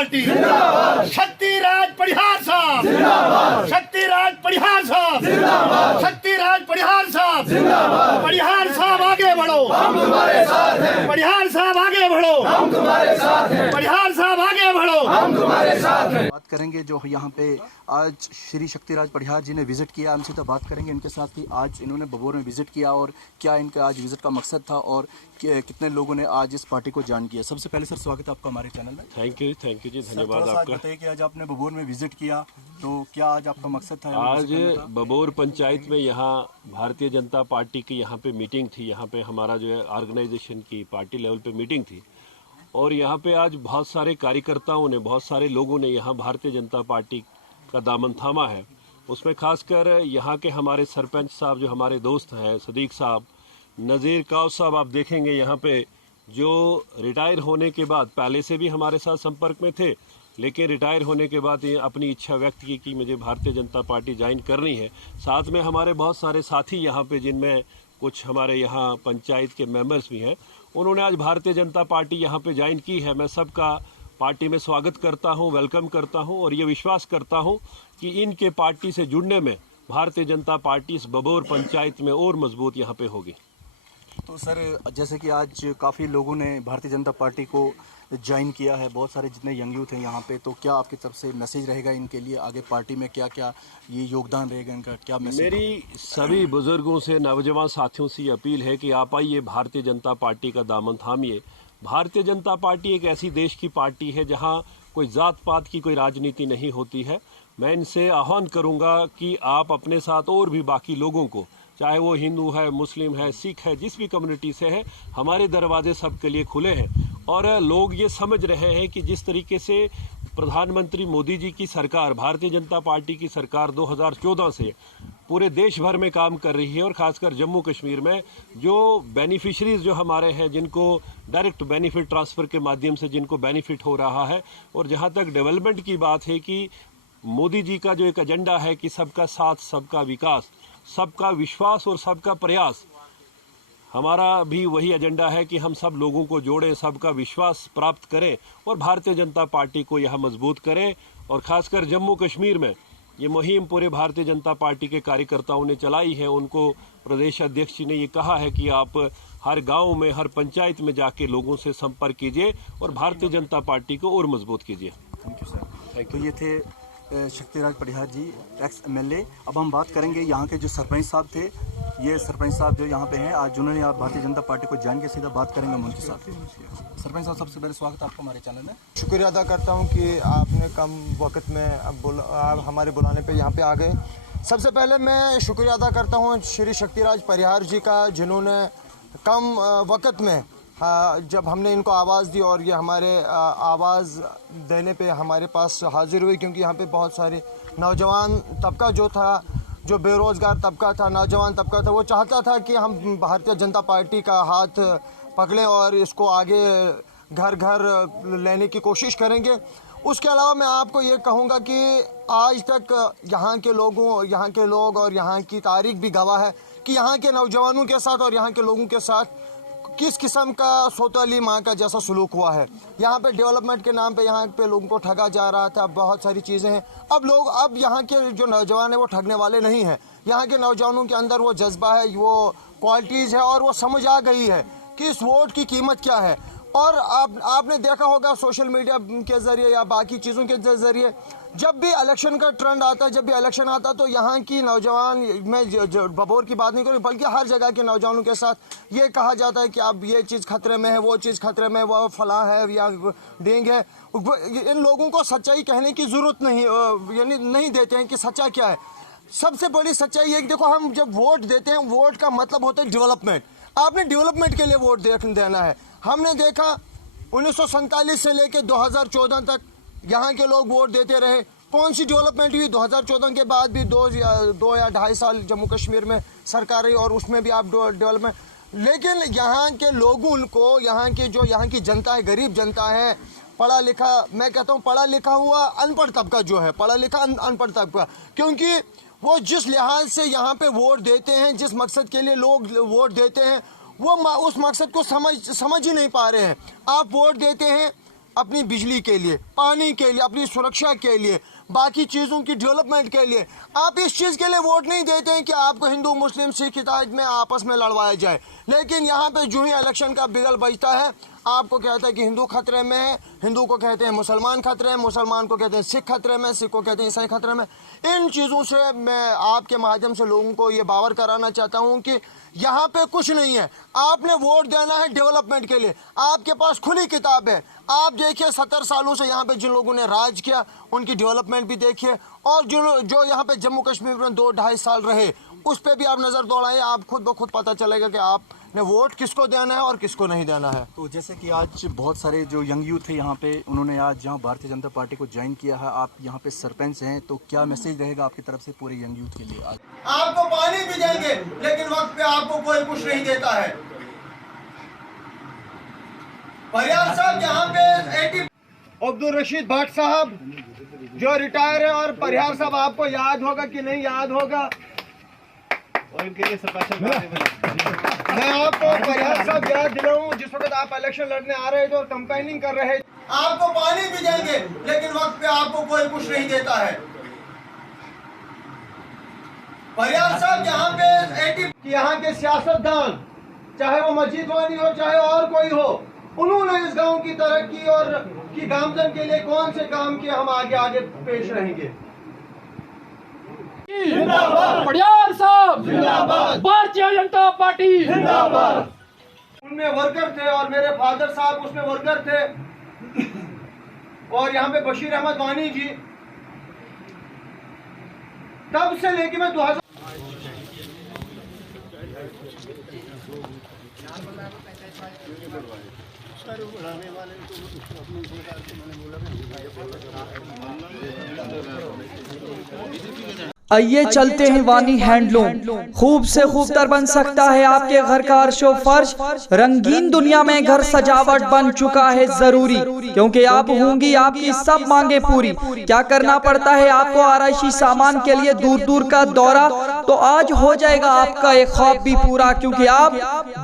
Party Shaktiraj परिहार साहब, शक्तिराज परिहार साहब, शक्तिराज परिहार साहब, परिहार साहब आगे बढ़ो, हम तुम्हारे साथ हैं, परिहार साहब आगे बढ़ो, हम तुम्हारे साथ हैं, परिहार साहब आगे बढ़ो, हम तुम्हारे साथ हैं। बात करेंगे जो यहाँ पे आज श्री शक्तिराज परिहार जी ने विजिट किया, हमसे तो बात करेंगे इनके साथ कि आज इन्होंने बबोर में विजिट किया और क्या इनका आज विजिट का मकसद था और कितने लोगों ने आज इस पार्टी को ज्वाइन किया। सबसे पहले सर स्वागत है आपका हमारे चैनल में। थैंक यू जी, धन्यवाद आपका। बताइए कि आज आपने बबोर में विजिट किया तो क्या आज आपका मकसद था? आज बबोर पंचायत में यहाँ भारतीय जनता पार्टी की यहाँ पे मीटिंग थी। यहाँ पे हमारा जो है ऑर्गेनाइजेशन की पार्टी लेवल पे मीटिंग थी और यहाँ पे आज बहुत सारे कार्यकर्ताओं ने, बहुत सारे लोगों ने यहाँ भारतीय जनता पार्टी का दामन थामा है। उसमें खासकर यहाँ के हमारे सरपंच साहब जो हमारे दोस्त हैं, सदीक साहब, नज़ीर काव साहब, आप देखेंगे यहाँ पे जो रिटायर होने के बाद पहले से भी हमारे साथ संपर्क में थे, लेकिन रिटायर होने के बाद ये अपनी इच्छा व्यक्त की कि मुझे भारतीय जनता पार्टी ज्वाइन करनी है। साथ में हमारे बहुत सारे साथी यहाँ पे, जिनमें कुछ हमारे यहाँ पंचायत के मेंबर्स भी हैं, उन्होंने आज भारतीय जनता पार्टी यहाँ पे ज्वाइन की है। मैं सबका पार्टी में स्वागत करता हूँ, वेलकम करता हूँ और ये विश्वास करता हूँ कि इनके पार्टी से जुड़ने में भारतीय जनता पार्टी इस बबोर पंचायत में और मजबूत यहाँ पे होगी। तो सर जैसे कि आज काफ़ी लोगों ने भारतीय जनता पार्टी को ज्वाइन किया है, बहुत सारे जितने यंग यूथ हैं यहाँ पे, तो क्या आपकी तरफ से मैसेज रहेगा इनके लिए आगे पार्टी में, क्या क्या ये योगदान रहेगा इनका, क्या मैसेज? मेरी सभी बुजुर्गों से, नौजवान साथियों से ये अपील है कि आप आइए, भारतीय जनता पार्टी का दामन थामिए। भारतीय जनता पार्टी एक ऐसी देश की पार्टी है जहाँ कोई जात पात की कोई राजनीति नहीं होती है। मैं इनसे आह्वान करूँगा कि आप अपने साथ और भी बाकी लोगों को, चाहे वो हिंदू है, मुस्लिम है, सिख है, जिस भी कम्युनिटी से है, हमारे दरवाजे सबके लिए खुले हैं। और लोग ये समझ रहे हैं कि जिस तरीके से प्रधानमंत्री मोदी जी की सरकार, भारतीय जनता पार्टी की सरकार 2014 से पूरे देश भर में काम कर रही है और ख़ासकर जम्मू कश्मीर में जो बेनिफिशरीज जो हमारे हैं, जिनको डायरेक्ट बेनिफिट ट्रांसफ़र के माध्यम से जिनको बेनिफिट हो रहा है, और जहाँ तक डेवलपमेंट की बात है कि मोदी जी का जो एक एजेंडा है कि सबका साथ, सबका विकास, सबका विश्वास और सबका प्रयास, हमारा भी वही एजेंडा है कि हम सब लोगों को जोड़ें, सबका विश्वास प्राप्त करें और भारतीय जनता पार्टी को यह मजबूत करें। और ख़ासकर जम्मू कश्मीर में ये मुहिम पूरे भारतीय जनता पार्टी के कार्यकर्ताओं ने चलाई है। उनको प्रदेश अध्यक्ष जी ने ये कहा है कि आप हर गांव में, हर पंचायत में जाके लोगों से संपर्क कीजिए और भारतीय जनता पार्टी को और मजबूत कीजिए। Thank you sir. तो ये थे शक्तिराज परिहार जी, एक्स MLA। अब हम बात करेंगे यहाँ के जो सरपंच साहब थे, ये सरपंच साहब जो यहाँ पे हैं आज, जिन्होंने आप भारतीय जनता पार्टी को ज्वाइन किया, सीधा बात करेंगे हम उनके साथ। सरपंच साहब, सबसे पहले स्वागत है आपका हमारे चैनल में। शुक्रिया अदा करता हूँ कि आपने कम वक्त में आप हमारे बुलाने पे यहाँ पे आ गए। सबसे पहले मैं शुक्रिया अदा करता हूँ श्री शक्तिराज परिहार जी का, जिन्होंने कम वक्त में जब हमने इनको आवाज़ दी और ये हमारे आवाज़ देने पे हमारे पास हाजिर हुई, क्योंकि यहाँ पे बहुत सारे नौजवान तबका जो था, जो बेरोज़गार तबका था, नौजवान तबका था, वो चाहता था कि हम भारतीय जनता पार्टी का हाथ पकड़ें और इसको आगे घर घर लेने की कोशिश करेंगे। उसके अलावा मैं आपको ये कहूँगा कि आज तक यहाँ के लोग और यहाँ की तारीख भी गवाह है कि यहाँ के नौजवानों के साथ और यहाँ के लोगों के साथ किस किस्म का सौतेली माँ का जैसा सलूक हुआ है। यहाँ पे डेवलपमेंट के नाम पे यहाँ पे लोगों को ठगा जा रहा था, बहुत सारी चीज़ें हैं। अब यहाँ के जो नौजवान हैं वो ठगने वाले नहीं हैं। यहाँ के नौजवानों के अंदर वो जज्बा है, वो क्वालिटीज़ है और वो समझ आ गई है कि इस वोट की कीमत क्या है। और आपने देखा होगा सोशल मीडिया के ज़रिए या बाकी चीज़ों के ज़रिए, जब भी इलेक्शन का ट्रेंड आता है, जब भी इलेक्शन आता तो यहाँ की नौजवान, मैं बबोर की बात नहीं करूँ बल्कि हर जगह के नौजवानों के साथ ये कहा जाता है कि अब ये चीज़ खतरे में है, वो चीज़ खतरे में, वो फलां है या डेंग है। इन लोगों को सच्चाई कहने की ज़रूरत नहीं, यानी नहीं देते हैं कि सच्चा क्या है। सबसे बड़ी सच्चाई है कि देखो, हम जब वोट देते हैं, वोट का मतलब होता है डेवलपमेंट। आपने डेवलपमेंट के लिए वोट देना है। हमने देखा 1947 से लेकर 2014 तक यहाँ के लोग वोट देते रहे। कौन सी डेवलपमेंट हुई? 2014 के बाद भी 2 या 2.5 साल जम्मू कश्मीर में सरकार रही और उसमें भी आप डेवलपमेंट। लेकिन यहाँ के लोगों को, यहाँ की जनता है, गरीब जनता है, पढ़ा लिखा, मैं कहता हूँ पढ़ा लिखा हुआ अनपढ़ तबका जो है, पढ़ा लिखा अनपढ़ तबका, क्योंकि वो जिस लिहाज से यहाँ पे वोट देते हैं, जिस मकसद के लिए लोग वोट देते हैं, वो उस मकसद को समझ ही नहीं पा रहे हैं। आप वोट देते हैं, अपनी बिजली के लिए, पानी के लिए, अपनी सुरक्षा के लिए, बाकी चीज़ों की डेवलपमेंट के लिए, आप इस चीज़ के लिए वोट नहीं देते हैं कि आपको हिंदू मुस्लिम सिख ईसाई में आपस में लड़वाया जाए। लेकिन यहाँ पे जो ही इलेक्शन का बिगल बजता है, आपको कहता है कि हिंदू खतरे में है, हिंदू को कहते हैं मुसलमान खतरे में, मुसलमान को कहते हैं सिख खतरे में, सिख को कहते हैं ईसाई खतरे में। इन चीज़ों से मैं आपके माध्यम से लोगों को ये बावर कराना चाहता हूँ कि यहाँ पे कुछ नहीं है। आपने वोट देना है डेवलपमेंट के लिए, आपके पास खुली किताब है। आप देखिए 70 सालों से यहाँ पे जिन लोगों ने राज किया उनकी डेवलपमेंट भी देखिए, और जो यहाँ पे जम्मू कश्मीर में 2-2.5 साल रहे उस पर भी आप नज़र दौड़ाइए, आप खुद ब खुद पता चलेगा कि आपने वोट किसको देना है और किसको नहीं देना है। तो जैसे कि आज बहुत सारे जो यंग यूथ है यहाँ पे, उन्होंने आज यहाँ भारतीय जनता पार्टी को ज्वाइन किया है, आप यहाँ पे सरपंच हैं, तो क्या मैसेज रहेगा आपकी तरफ से पूरे यंग यूथ के लिए? आज आपको पानी भी देंगे लेकिन वक्त पे आपको कोई कुछ नहीं देता है। परिहार साहब यहाँ पे अब्दुल रशीद भट्ट साहब जो रिटायर है, और परिहार साहब आपको याद होगा कि नहीं याद होगा, और इनके लिए मैं आपको परिहार साहब याद दिलाऊं, जिस वक्त आप इलेक्शन लड़ने आ रहे थे और कंपेनिंग कर रहे थे। आपको पानी भी देंगे लेकिन वक्त पे आपको कोई कुछ नहीं देता है। परिहार साहब यहाँ के सियासतदान, चाहे वो मस्जिद वाली हो चाहे और कोई हो, उन्होंने इस गांव की तरक्की और की गामजन के लिए कौन से काम किए, हम आगे आगे पेश रहेंगे। परिहार साहब जिंदाबाद, भारतीय जनता पार्टी जिंदाबाद। उनमें वर्कर थे और मेरे फादर साहब उसमें वर्कर थे, और यहाँ पे बशीर अहमद वानी जी, तब से लेके मैं 2000 आइए चलते हैं वानी हैंडलूम। खूब से खूब तर बन सकता है आपके घर का अर्शो फर्श। रंगीन दुनिया में घर सजावट बन चुका है जरूरी, क्योंकि आप होंगी आपकी सब मांगे पूरी। क्या करना पड़ता है आपको आराइशी सामान के लिए दूर दूर का दौरा, तो आज हो जाएगा आपका एक ख्वाब भी पूरा, क्योंकि आप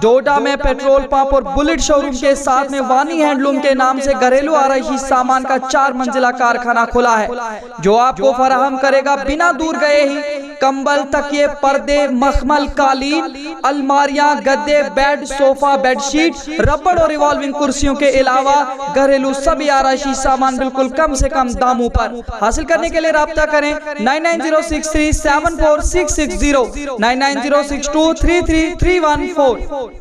डोडा में पेट्रोल पंप और बुलेट शोरूम के साथ में वानी हैंडलूम के नाम से घरेलू आराइशी सामान का 4 मंजिला कारखाना खुला है, जो आपको फराहम करेगा बिना दूर गए ही कंबल, तकिए, पर्दे, मखमल, कालीन, अलमारियां, गद्दे, बेड, सोफा, बेडशीट, रबड़ और रिवॉल्विंग कुर्सियों के अलावा घरेलू सभी आराइशी सामान बिल्कुल कम से कम दामों पर। हासिल करने के लिए राब्ता करें 9906374660, 9906233314।